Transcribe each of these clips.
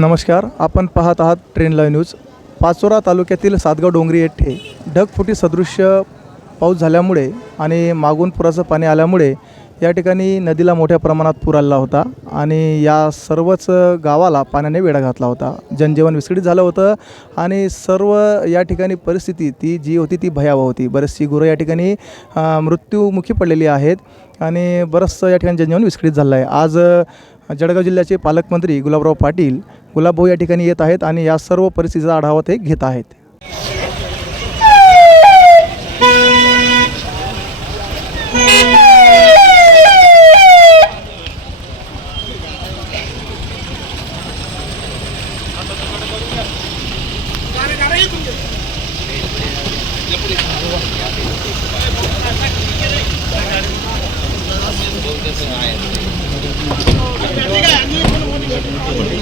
नमस्कार आपण पाहत आहात ट्रेन लाईव्ह न्यूज. पाचोरा तालुक्यातील सातगाव डोंगरी येथे ढगफुटी सदृश्य पाऊस झाल्यामुळे आणि मागून पुराचं पाणी आल्यामुळे या ठिकाणी नदीला मोठ्या प्रमाणात पूर आलेला होता आणि या सर्वच गावाला पाण्याने वेढा घातला होता. जनजीवन विस्कळीत झालं होतं आणि सर्व या ठिकाणी परिस्थिती ती जी होती ती भयावह होती. बरीचशी गुरं या ठिकाणी मृत्यूमुखी मृत्युमुखी पडलेली आहेत आणि बरंचसं या ठिकाणी जनजीवन विस्कळीत झालं आहे आज जळगाव जिल्ह्याचे पालकमंत्री गुलाबराव पाटील गुलाबभाऊ या ठिकाणी येत आहेत आणि या सर्व परिस्थितीचा आढावा ते घेत आहेत.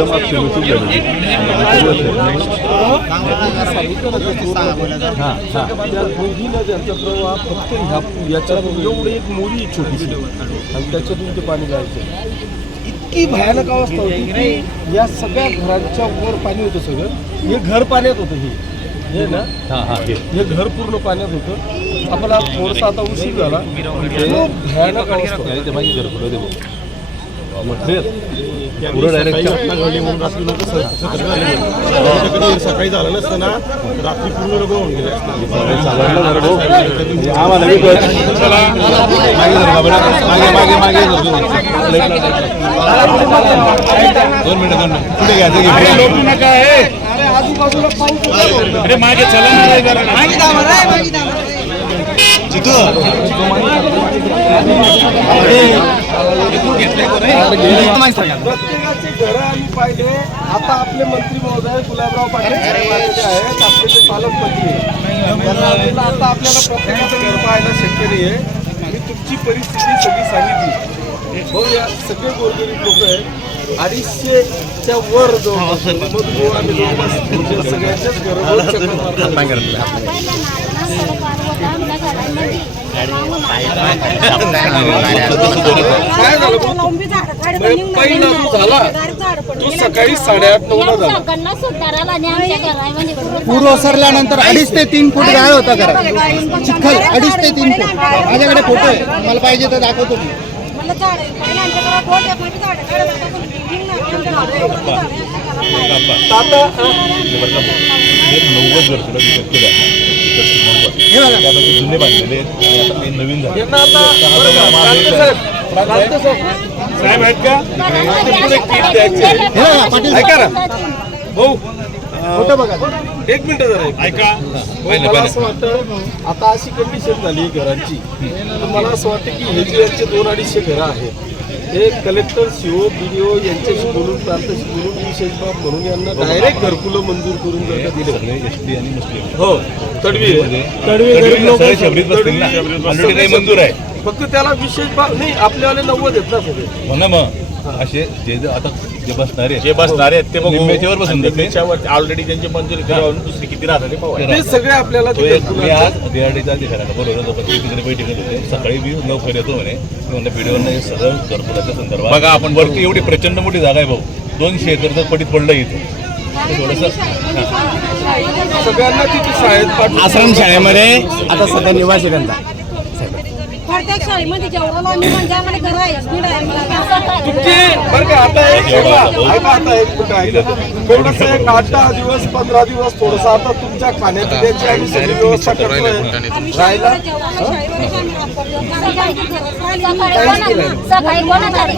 एकदम absolute झाली. हां, हां. त्या प्रवाह फक्त ह्या याच्यातून एवढी एक मोरी छोटीशी आणि त्याच्यातून ते पाणी जायचं इतकी भयानक अवस्था होती की या सगळ्या घरांच्या वर पाणी होतं सगळं. हे घर पाण्यात होतं हे. हे ना? हां, हां, हे. हे घर पूर्ण पाण्यात होतं. आम्हाला थोडासा आता उशीर झाला. खूप भयानक अवस्था. सकाळी झालं नसतं ना रात्री पूर्ण लोक होऊन गेले. म्हणजे आम्हाला. मागे मागे मागे दोन मिनिटं दोन मिनिटं हे अरे मागे चला ना रे जरा. प्रत्येकाचे घर आम्ही पाहिले आता आपले मंत्री महोदय गुलाबराव पाटील आहेत आपले ते पालकमंत्री आता आपल्याला प्रत्येकाचं घर पाहायला शक्य नाही आहे मी तुमची परिस्थिती सगळी सांगितली हो या सगळे गोरगरीब लोक आहेत अडीचशेच्या वर जो आम्ही जवळपास सगळ्यांच्याच गरज पूर ओसरल्यानंतर अडीच ते तीन फूट गाळ होता घरात चिखल अडीच ते तीन फूट. माझ्याकडे फोटो आहे. मला पाहिजे तर दाखवतो मी. आता नव्वद घरकुलं विकत केलं आहे. इकडचे नव्वद. त्यापैकी जुने बांधलेले आहेत. आणि आता काही नवीन झाले. साहेब, आहेत का? पुढे किट द्यायचे. हे बघा, पाटील ऐका ना. भाऊ फोटो बघा. एक मिनिट जरा ऐका. मला असं वाटतं आता अशी कंडिशन झाली घरांची. मला असं वाटतं की हे जे यांचे दोन अडीचशे घरं आहेत हे कलेक्टर सीओ बीडीओ यांच्याशी बोलून प्रांताशी बोलून विशेष बाब म्हणून यांना डायरेक्ट घरकुलं मंजूर करून जर का दिले. सगळे एस टी आणि मुस्लिम हो तडवी. तडवी ना? ऑलरेडी काही मंजूर आहे. फक्त त्याला विशेष बाब नाही आपल्यावाले नव्वद आहेत ना सगळे. हो ना मग? असे जे जे आता जे बसणारे जे बसणारे आहेत ते बघू. निम्म्याच्यावर बसून ऑलरेडी त्यांची मंजुरी दुसरी किती राहतात ते पाहू. ते सगळे आपल्याला तो तिथे एक मी आज अधिकाऱ्याला बोलवलं होतं पण ते तिकडे बैठकीत होते. सकाळी मी लवकर येतो म्हणे. मी म्हणलं व्हिडिओनं हे सगळं घरकुलाच्या संदर्भात. बघा, आपण वरती एवढी प्रचंड मोठी जागा आहे भाऊ. दोनशे एकरचं पडीत पडलं इथे. सगळ्यांना तिथे शाळेत पाठवून आश्रम शाळेमध्ये आता सध्या निवास आहे त्यांचा प्रत्येक शाळेमध्ये जेवढं लहान म्हणजे आम्हाला घर आहे स्पीड आहे. आम्हाला तुमची बरं का आता एक ऐका ऐका आता एक मिनिट ऐका थोडस एक आठ दहा दिवस पंधरा दिवस थोडस आता तुमच्या खाण्यापिण्याची आम्ही सगळी व्यवस्था करतोय. राहायला सकाळी सकाळी कोणातरी.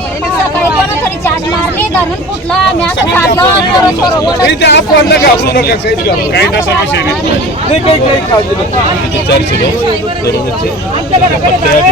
चाट मारली धरून फुटला आम्ही असं काढलं नाही ते आपण नका घाबरू नका काहीच घाबरू काही नसा विषय नाही. नाही काही काही काळजी नका. चारशे दररोजचे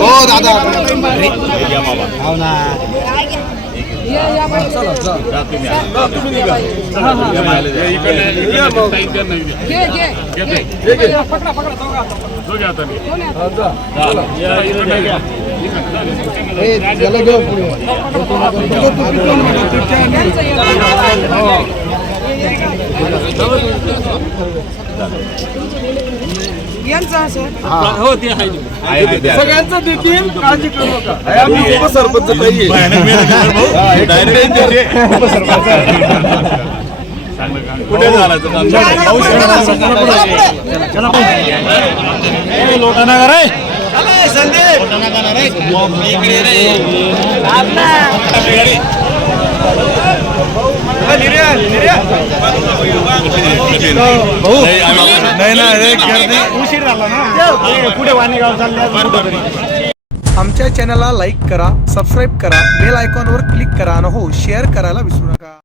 हो दादा हो ना जा तुम्ही आता. हा. आहे. ते द्या. सगळ्यांचं देतील काळजी करू नका. हे आम्ही उपसरपंच नाहीये. भयानक मेहनत आहे. भाऊ. झाला काम? नाही ना. रे गर्दी आमच्या चॅनलला लाईक करा सबस्क्राईब करा बेल आयकॉनवर क्लिक करा आणि हो शेअर करायला विसरू नका.